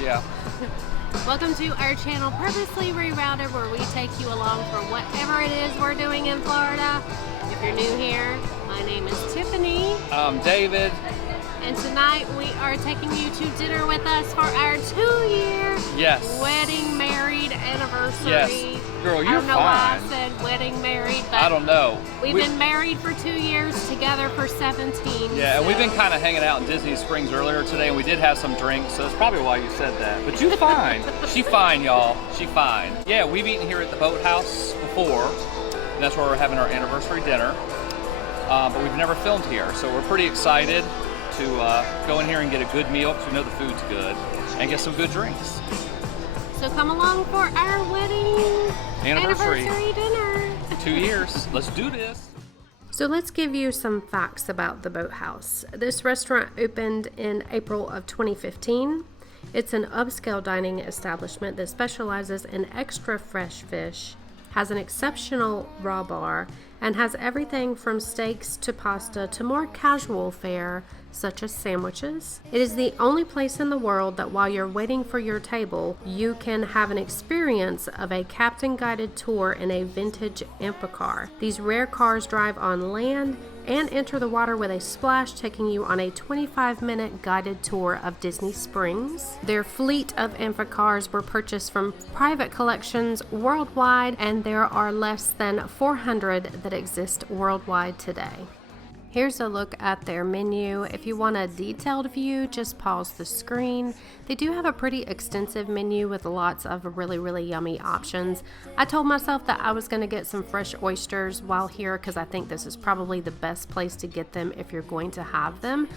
Yeah. Welcome to our channel, Purposely Rerouted, where we take you along for whatever it is we're doing in Florida. If you're new here, my name is Tiffany. I'm David. And tonight we are taking you to dinner with us for our 2-year wedding married anniversary. Yes. Girl, you're fine. I don't know why I said wedding married, but I don't know. We've been married for 2 years, together for 17. Yeah, and we've been kind of hanging out in Disney Springs earlier today, and we did have some drinks, so that's probably why you said that. But you fine. She fine, y'all. She fine. Yeah, we've eaten here at the Boathouse before, and that's where we're having our anniversary dinner. But we've never filmed here, so we're pretty excited to go in here and get a good meal, because we know the food's good, and get some good drinks. So come along for our wedding anniversary dinner. 2 years. Let's do this. So let's give you some facts about the Boathouse. This restaurant opened in April of 2015. It's an upscale dining establishment that specializes in extra fresh fish, has an exceptional raw bar, and has everything from steaks to pasta to more casual fare, such as sandwiches. It is the only place in the world that while you're waiting for your table, you can have an experience of a captain-guided tour in a vintage Amphicar. These rare cars drive on land and enter the water with a splash, taking you on a 25-minute guided tour of Disney Springs. Their fleet of Amphicars were purchased from private collections worldwide, and there are less than 400 that exist worldwide today. Here's a look at their menu. If you want a detailed view, just pause the screen. They do have a pretty extensive menu with lots of really yummy options. I told myself that I was going to get some fresh oysters while here because I think this is probably the best place to get them if you're going to have them.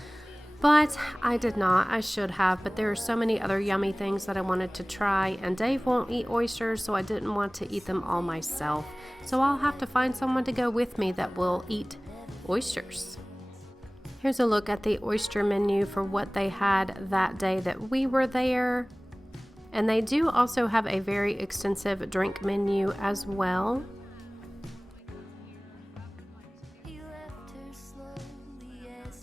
But I did not. I should have, but there are so many other yummy things that I wanted to try, and Dave won't eat oysters, so I didn't want to eat them all myself. So I'll have to find someone to go with me that will eat oysters. Here's a look at the oyster menu for what they had that day that we were there. And they do also have a very extensive drink menu as well.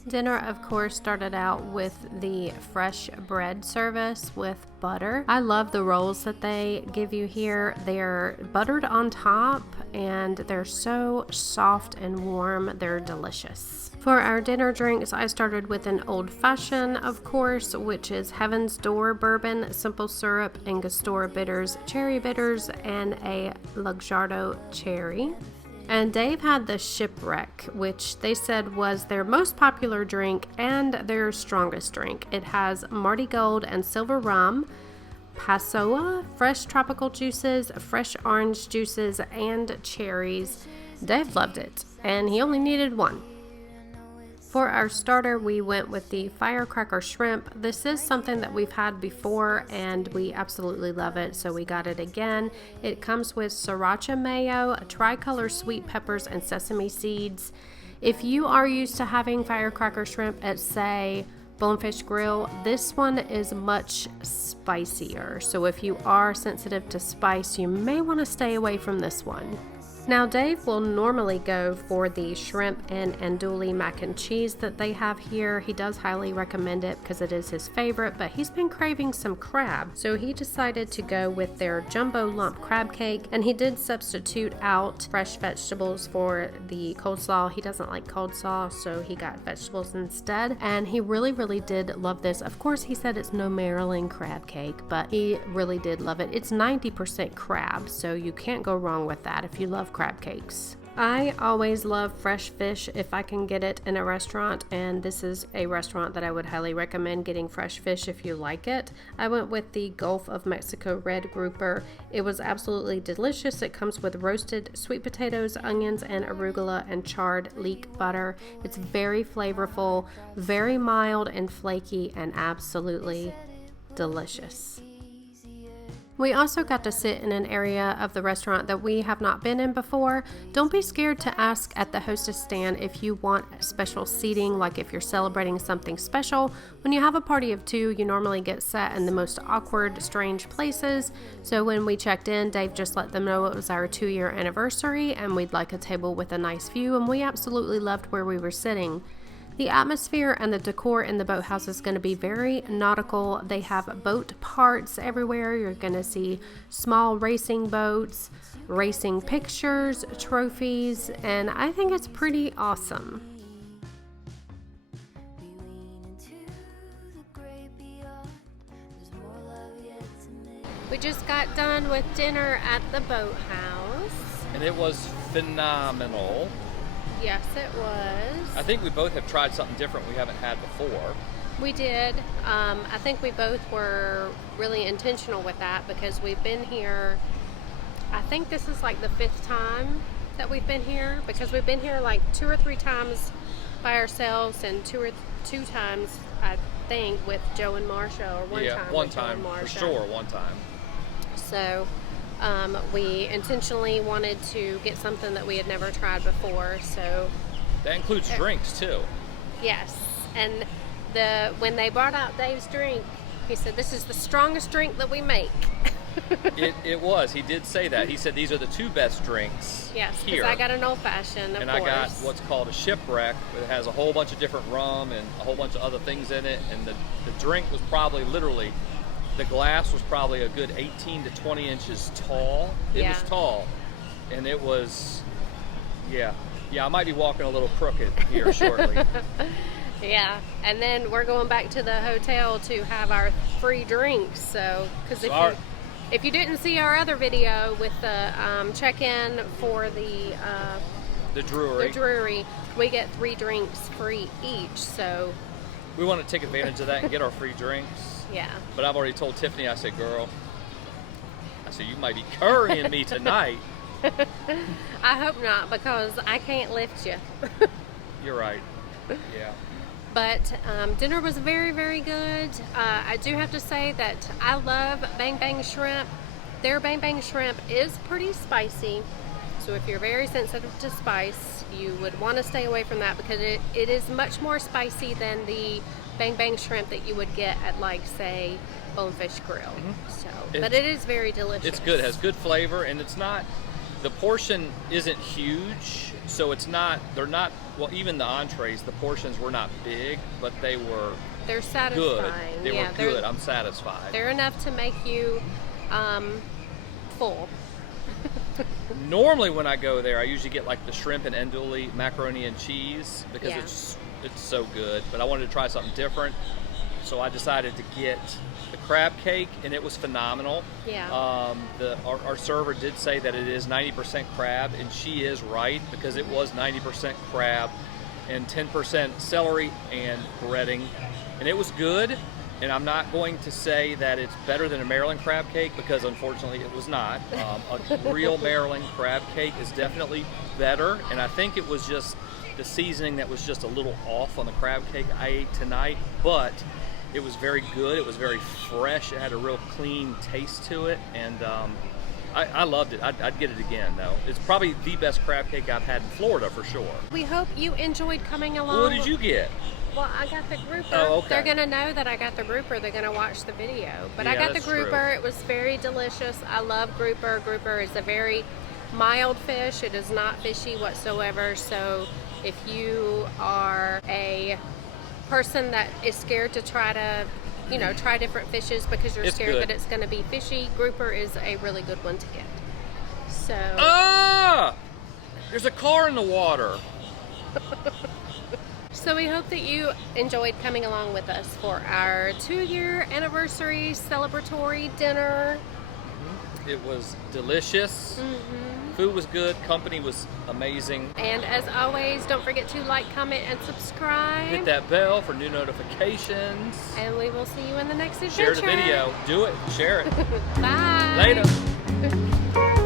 Dinner, of course, started out with the fresh bread service with butter. I love the rolls that they give you here. They're buttered on top and they're so soft and warm. They're delicious. For our dinner drinks, I started with an old fashioned, of course, which is Heaven's Door bourbon, simple syrup, Angostura bitters, cherry bitters, and a Luxardo cherry. And Dave had the Shipwreck, which they said was their most popular drink and their strongest drink. It has Mardi Gold and silver rum, Passoa, fresh tropical juices, fresh orange juices, and cherries. Dave loved it, and he only needed one. For our starter, we went with the firecracker shrimp. This is something that we've had before and we absolutely love it, so we got it again. It comes with sriracha mayo, tricolor sweet peppers, and sesame seeds. If you are used to having firecracker shrimp at, say, Bonefish Grill, this one is much spicier. So if you are sensitive to spice, you may want to stay away from this one. Now, Dave will normally go for the shrimp and andouille mac and cheese that they have here. He does highly recommend it because it is his favorite, but he's been craving some crab, so he decided to go with their jumbo lump crab cake, and he did substitute out fresh vegetables for the coleslaw. He doesn't like coleslaw, so he got vegetables instead, and he really did love this. Of course, he said it's no Maryland crab cake, but he really did love it. It's 90% crab, so you can't go wrong with that if you love crab cakes. I always love fresh fish if I can get it in a restaurant, and this is a restaurant that I would highly recommend getting fresh fish if you like it. I went with the Gulf of Mexico red grouper. It was absolutely delicious. It comes with roasted sweet potatoes, onions, and arugula, and charred leek butter. It's very flavorful, very mild and flaky, and absolutely delicious. We also got to sit in an area of the restaurant that we have not been in before. Don't be scared to ask at the hostess stand if you want special seating, like if you're celebrating something special. When you have a party of two, you normally get sat in the most awkward, strange places. So when we checked in, Dave just let them know it was our 2-year anniversary and we'd like a table with a nice view, and we absolutely loved where we were sitting. The atmosphere and the decor in the boathouse is going to be very nautical. They have boat parts everywhere. You're going to see small racing boats, racing pictures, trophies, and I think it's pretty awesome. We just got done with dinner at the Boathouse. And it was phenomenal. Yes, it was. I think we both have tried something different we haven't had before. We did. I think we both were really intentional with that because we've been here, I think this is like the 5th time that we've been here, because we've been here like 2 or 3 times by ourselves and 2 times, I think, with Joe and Marsha, or one time for sure, one time. So we intentionally wanted to get something that we had never tried before. So that includes drinks too. Yes, and when they brought out Dave's drink, he said, "This is the strongest drink that we make." It was. He did say that. He said these are the 2 best drinks. Yes, here. because I got an old fashioned, of and course. I got what's called a shipwreck. It has a whole bunch of different rum and a whole bunch of other things in it. And the drink was probably literally, the glass was probably a good 18 to 20 inches tall. It was tall. And it was, yeah, I might be walking a little crooked here shortly. Yeah, and then we're going back to the hotel to have our free drinks. So, because if you didn't see our other video with the check-in for the Drury, we get 3 drinks free each. So we want to take advantage of that and get our free drinks. Yeah. But I've already told Tiffany, I said, girl, you might be currying me tonight. I hope not, because I can't lift you. You're right. Yeah. But dinner was very, very good. I do have to say that I love Bang Bang Shrimp. Their Bang Bang Shrimp is pretty spicy. So if you're very sensitive to spice, you would want to stay away from that, because it is much more spicy than the Bang Bang Shrimp that you would get at, like, say, Bonefish Grill. Mm-hmm. So, but it is very delicious. It's good. It has good flavor, and it's not, the portion isn't huge, so it's not, well, even the entrees, the portions were not big, but they're satisfying. Good. They were good. I'm satisfied. They're enough to make you full. Normally when I go there, I usually get like the shrimp and andouille macaroni and cheese, because it's so good, but I wanted to try something different, so I decided to get the crab cake, and it was phenomenal. Yeah. Our server did say that it is 90% crab, and she is right, because it was 90% crab and 10% celery and breading, and it was good. And I'm not going to say that it's better than a Maryland crab cake, because unfortunately it was not. A real Maryland crab cake is definitely better, and I think it was just the seasoning that was just a little off on the crab cake I ate tonight, but it was very good. It was very fresh. It had a real clean taste to it, and I loved it. I'd get it again, though. It's probably the best crab cake I've had in Florida, for sure. We hope you enjoyed coming along. Well, what did you get? Well, I got the grouper. Oh, okay. They're going to know that I got the grouper. They're going to watch the video. But I got the grouper. True. It was very delicious. I love grouper. Grouper is a very mild fish. It is not fishy whatsoever. So if you are a person that is scared to try different fishes because you're scared that it's going to be fishy, grouper is a really good one to get. So. Ah! There's a car in the water. So we hope that you enjoyed coming along with us for our 2-year anniversary celebratory dinner. It was delicious. Mm-hmm. Food was good. Company was amazing. And as always, don't forget to like, comment, and subscribe. Hit that bell for new notifications. And we will see you in the next adventure. Share the video. Do it. Share it. Bye. Later.